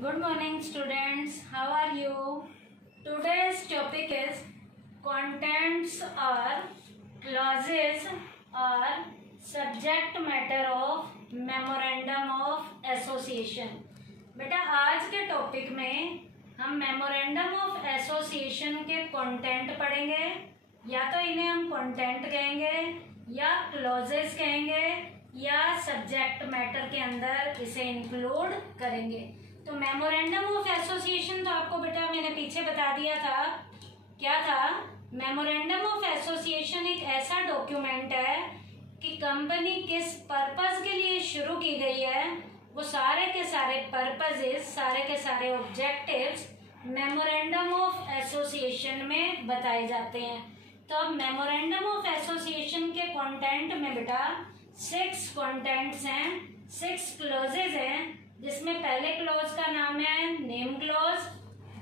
Good morning students, how are you? Today's topic is contents or clauses or subject matter of memorandum of association। बेटा आज के topic में हम memorandum of association के content पढ़ेंगे, या तो इन्हें हम कंटेंट कहेंगे या क्लॉजेस कहेंगे या सब्जेक्ट मैटर के अंदर इसे इंक्लूड करेंगे। तो मेमोरेंडम ऑफ एसोसिएशन तो आपको बेटा मैंने पीछे बता दिया था, क्या था। मेमोरेंडम ऑफ एसोसिएशन एक ऐसा डॉक्यूमेंट है कि कंपनी किस पर्पस के लिए शुरू की गई है, वो सारे के सारे पर्पसेस, सारे के सारे ऑब्जेक्टिव्स मेमोरेंडम ऑफ एसोसिएशन में बताए जाते हैं। तो अब मेमोरेंडम ऑफ एसोसिएशन के कंटेंट में बेटा 6 कंटेंट्स हैं, 6 क्लोजेज हैं, जिसमें पहले क्लोज का नाम है नेम क्लोज,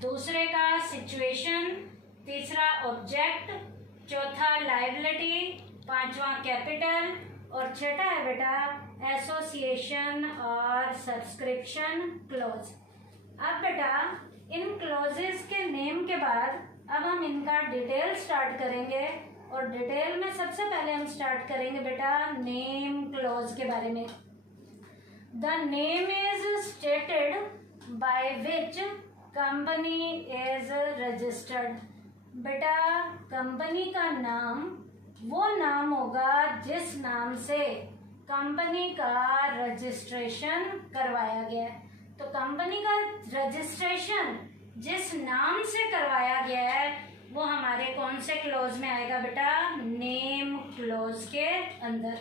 दूसरे का सिचुएशन, तीसरा ऑब्जेक्ट, चौथा लायबिलिटी, पांचवा कैपिटल और छठा है बेटा एसोसिएशन और सब्सक्रिप्शन क्लोज। अब बेटा इन क्लोजेस के नेम के बाद अब हम इनका डिटेल स्टार्ट करेंगे, और डिटेल में सबसे पहले हम स्टार्ट करेंगे बेटा नेम क्लोज के बारे में। The name is stated by which company is registered। बेटा कंपनी का नाम वो नाम होगा जिस नाम से कंपनी का रजिस्ट्रेशन करवाया गया है। तो कंपनी का रजिस्ट्रेशन जिस नाम से करवाया गया है वो हमारे कौन से क्लोज में आएगा बेटा, नेम क्लोज के अंदर।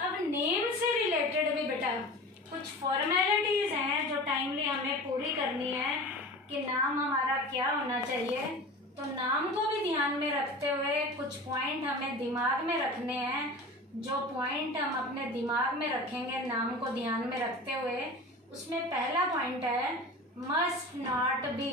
अब नेम से रिलेटेड भी बेटा कुछ फॉर्मेलिटीज हैं जो टाइमली हमें पूरी करनी है कि नाम हमारा क्या होना चाहिए। तो नाम को भी ध्यान में रखते हुए कुछ पॉइंट हमें दिमाग में रखने हैं। जो पॉइंट हम अपने दिमाग में रखेंगे नाम को ध्यान में रखते हुए, उसमें पहला पॉइंट है must not be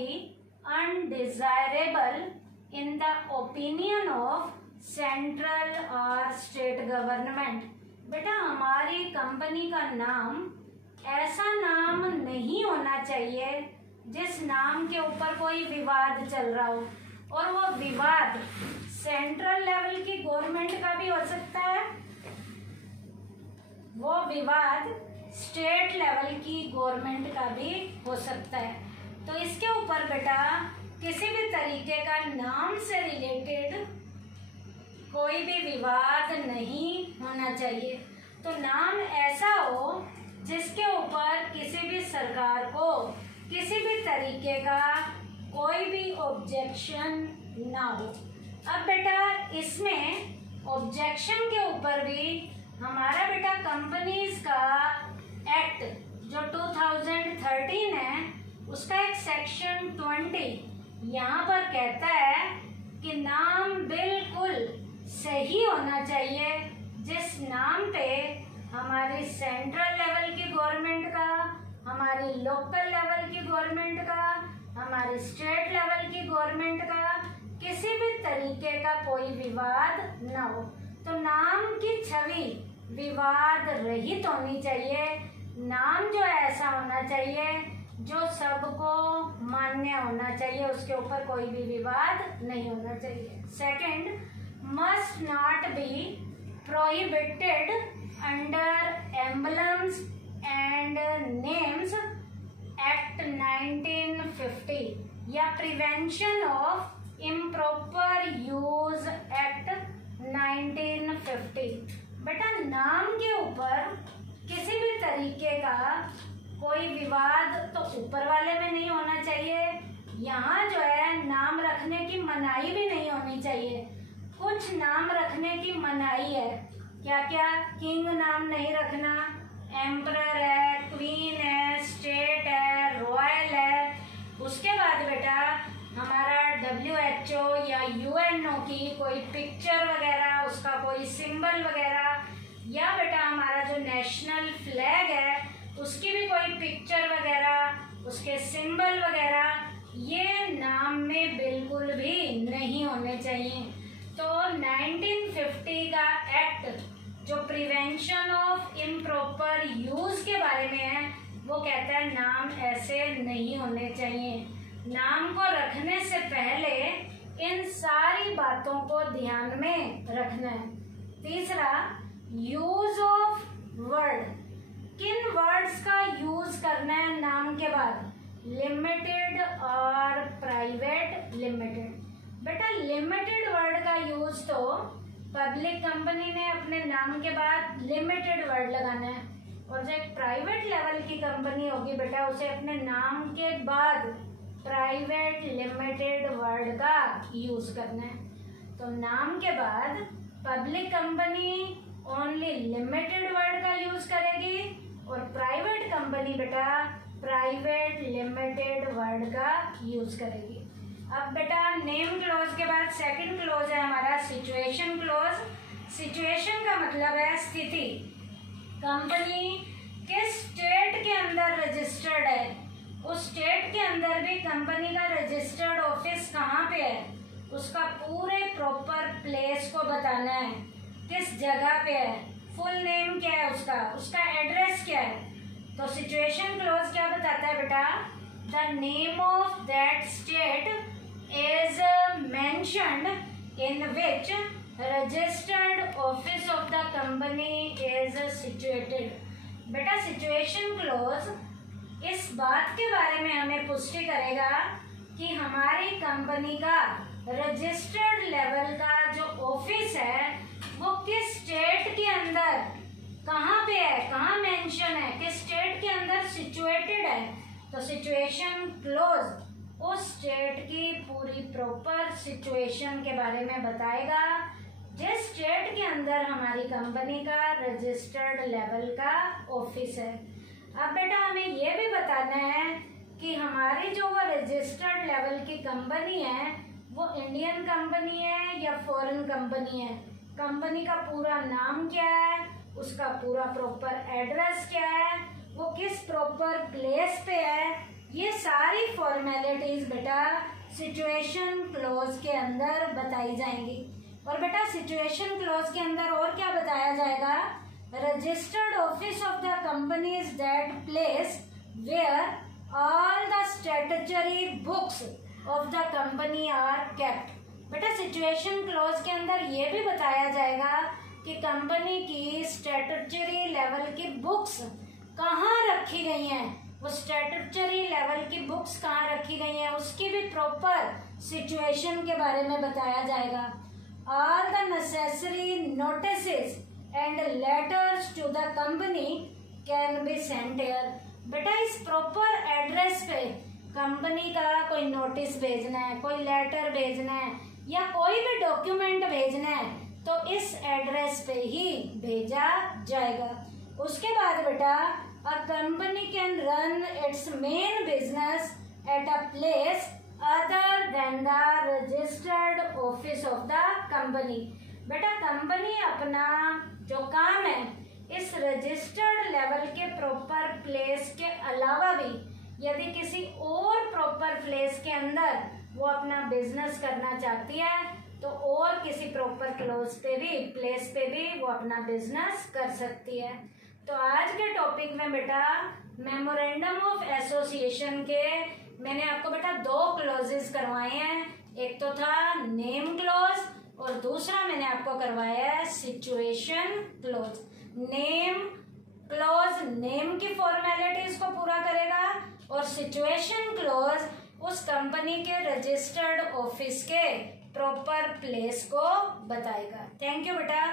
undesirable in the opinion of central और स्टेट गवर्नमेंट। बेटा हमारी कंपनी का नाम ऐसा नाम नहीं होना चाहिए जिस नाम के ऊपर कोई विवाद चल रहा हो, और वो विवाद सेंट्रल लेवल की गवर्नमेंट का भी हो सकता है, वो विवाद स्टेट लेवल की गवर्नमेंट का भी हो सकता है। तो इसके ऊपर बेटा किसी भी तरीके का नाम से रिलेटेड कोई भी विवाद नहीं होना चाहिए। तो नाम ऐसा हो जिसके ऊपर किसी भी सरकार को किसी भी तरीके का कोई भी ऑब्जेक्शन ना हो। अब बेटा इसमें ऑब्जेक्शन के ऊपर भी हमारा बेटा कंपनीज का एक्ट जो 2013 है उसका एक सेक्शन 20 यहाँ पर कहता है कि नाम बिल्कुल सही होना चाहिए जिस नाम पे हमारी सेंट्रल लेवल की गवर्नमेंट का, हमारी लोकल लेवल की गवर्नमेंट का, हमारी स्टेट लेवल की गवर्नमेंट का किसी भी तरीके का कोई विवाद ना हो। तो नाम की छवि विवाद रहित होनी चाहिए। नाम जो ऐसा होना चाहिए जो सबको मान्य होना चाहिए, उसके ऊपर कोई भी विवाद नहीं होना चाहिए। Second, must not be prohibited under emblems and names act 1950 या prevention of improper use act 1950। बेटा नाम के ऊपर किसी भी तरीके का कोई विवाद तो ऊपर वाले में नहीं होना चाहिए, यहाँ जो है नाम रखने की मनाही भी नहीं होनी चाहिए। कुछ नाम रखने की मनाही है, क्या क्या, किंग नाम नहीं रखना, एम्परर है, क्वीन है, स्टेट है, रॉयल है। उसके बाद बेटा हमारा WHO या UNO की कोई पिक्चर वगैरह, उसका कोई सिंबल वगैरह, या बेटा हमारा जो नेशनल फ्लैग है उसकी भी कोई पिक्चर वगैरह, उसके सिंबल वगैरह, ये नाम में बिल्कुल भी नहीं होने चाहिए। तो 1950 का एक्ट जो प्रिवेंशन ऑफ इम्प्रॉपर यूज के बारे में है वो कहता है नाम ऐसे नहीं होने चाहिए। नाम को रखने से पहले इन सारी बातों को ध्यान में रखना है। तीसरा, यूज ऑफ वर्ड। किन वर्ड्स का यूज करना है नाम के बाद? लिमिटेड और प्राइवेट लिमिटेड। बेटा लिमिटेड वर्ड का यूज तो पब्लिक कंपनी ने अपने नाम के बाद लिमिटेड वर्ड लगाना है, और जो एक प्राइवेट लेवल की कंपनी होगी बेटा उसे अपने नाम के बाद प्राइवेट लिमिटेड वर्ड का यूज करना है। तो नाम के बाद public company only limited word का यूज करेगी और प्राइवेट कंपनी बेटा प्राइवेट लिमिटेड वर्ड का यूज करेगी। अब बेटा नेम क्लॉज के बाद सेकंड क्लॉज है हमारा सिचुएशन क्लॉज। सिचुएशन का मतलब है स्थिति। कंपनी किस स्टेट के अंदर रजिस्टर्ड है, उस स्टेट के अंदर भी कंपनी का रजिस्टर्ड ऑफिस कहाँ पे है, उसका पूरे प्रॉपर प्लेस को बताना है, किस जगह पे है, फुल नेम क्या है उसका एड्रेस क्या है। तो सिचुएशन क्लॉज क्या बताता है बेटा? The name of that state is mentioned in which registered office of the company is situated. बेटा सिचुएशन क्लॉज इस बात के बारे में हमें पुष्टि करेगा कि हमारी कंपनी का रजिस्टर्ड लेवल का जो ऑफिस है वो किस स्टेट के अंदर कहाँ पे है, कहाँ मेंशन है, किस स्टेट के अंदर सिचुएटेड है। तो सिचुएशन क्लॉज उस स्टेट की पूरी प्रॉपर सिचुएशन के बारे में बताएगा जिस स्टेट के अंदर हमारी कंपनी का रजिस्टर्ड लेवल का ऑफिस है। अब बेटा हमें ये भी बताना है कि हमारी जो वो रजिस्टर्ड लेवल की कंपनी है वो इंडियन कंपनी है या फॉरेन कंपनी है, कंपनी का पूरा नाम क्या है, उसका पूरा प्रॉपर एड्रेस क्या है, वो किस प्रॉपर प्लेस पे है, ये सारी फॉर्मेलिटीज बेटा सिचुएशन क्लॉज के अंदर बताई जाएंगी। और बेटा सिचुएशन क्लॉज के अंदर और क्या बताया जाएगा? Registered office of the company is that place where all the statutory books of the company are kept. बेटा सिचुएशन क्लॉज के अंदर ये भी बताया जाएगा कि कंपनी की स्टैट्यूटरी लेवल की बुक्स कहाँ रखी गई हैं, वो स्टैट्यूटरी लेवल की बुक्स कहाँ रखी गई हैं उसकी भी प्रॉपर सिचुएशन के बारे में बताया जाएगा। All the necessary notices and letters to the company can be sent here. बेटा इस प्रॉपर एड्रेस पे कंपनी का कोई नोटिस भेजना है, कोई लेटर भेजना है या कोई भी डॉक्यूमेंट भेजना है तो इस एड्रेस पे ही भेजा जाएगा। उसके बाद बेटा a company can run it's main business at a place other than the registered office of the company. बेटा कंपनी अपना जो काम है इस रजिस्टर्ड लेवल के प्रॉपर प्लेस के अलावा भी यदि किसी और प्रॉपर प्लेस के अंदर वो अपना बिजनेस करना चाहती है तो और किसी प्रॉपर क्लोज पे भी प्लेस पे भी वो अपना बिजनेस कर सकती है। तो आज के टॉपिक में बेटा मेमोरेंडम ऑफ एसोसिएशन के मैंने आपको बेटा दो क्लोजेस करवाए हैं, एक तो था नेम क्लोज और दूसरा मैंने आपको करवाया है situation close. Name close name की फॉर्मेलिटीज को पूरा करेगा और सिचुएशन क्लोज उस कंपनी के रजिस्टर्ड ऑफिस के प्रॉपर प्लेस को बताएगा। थैंक यू बेटा।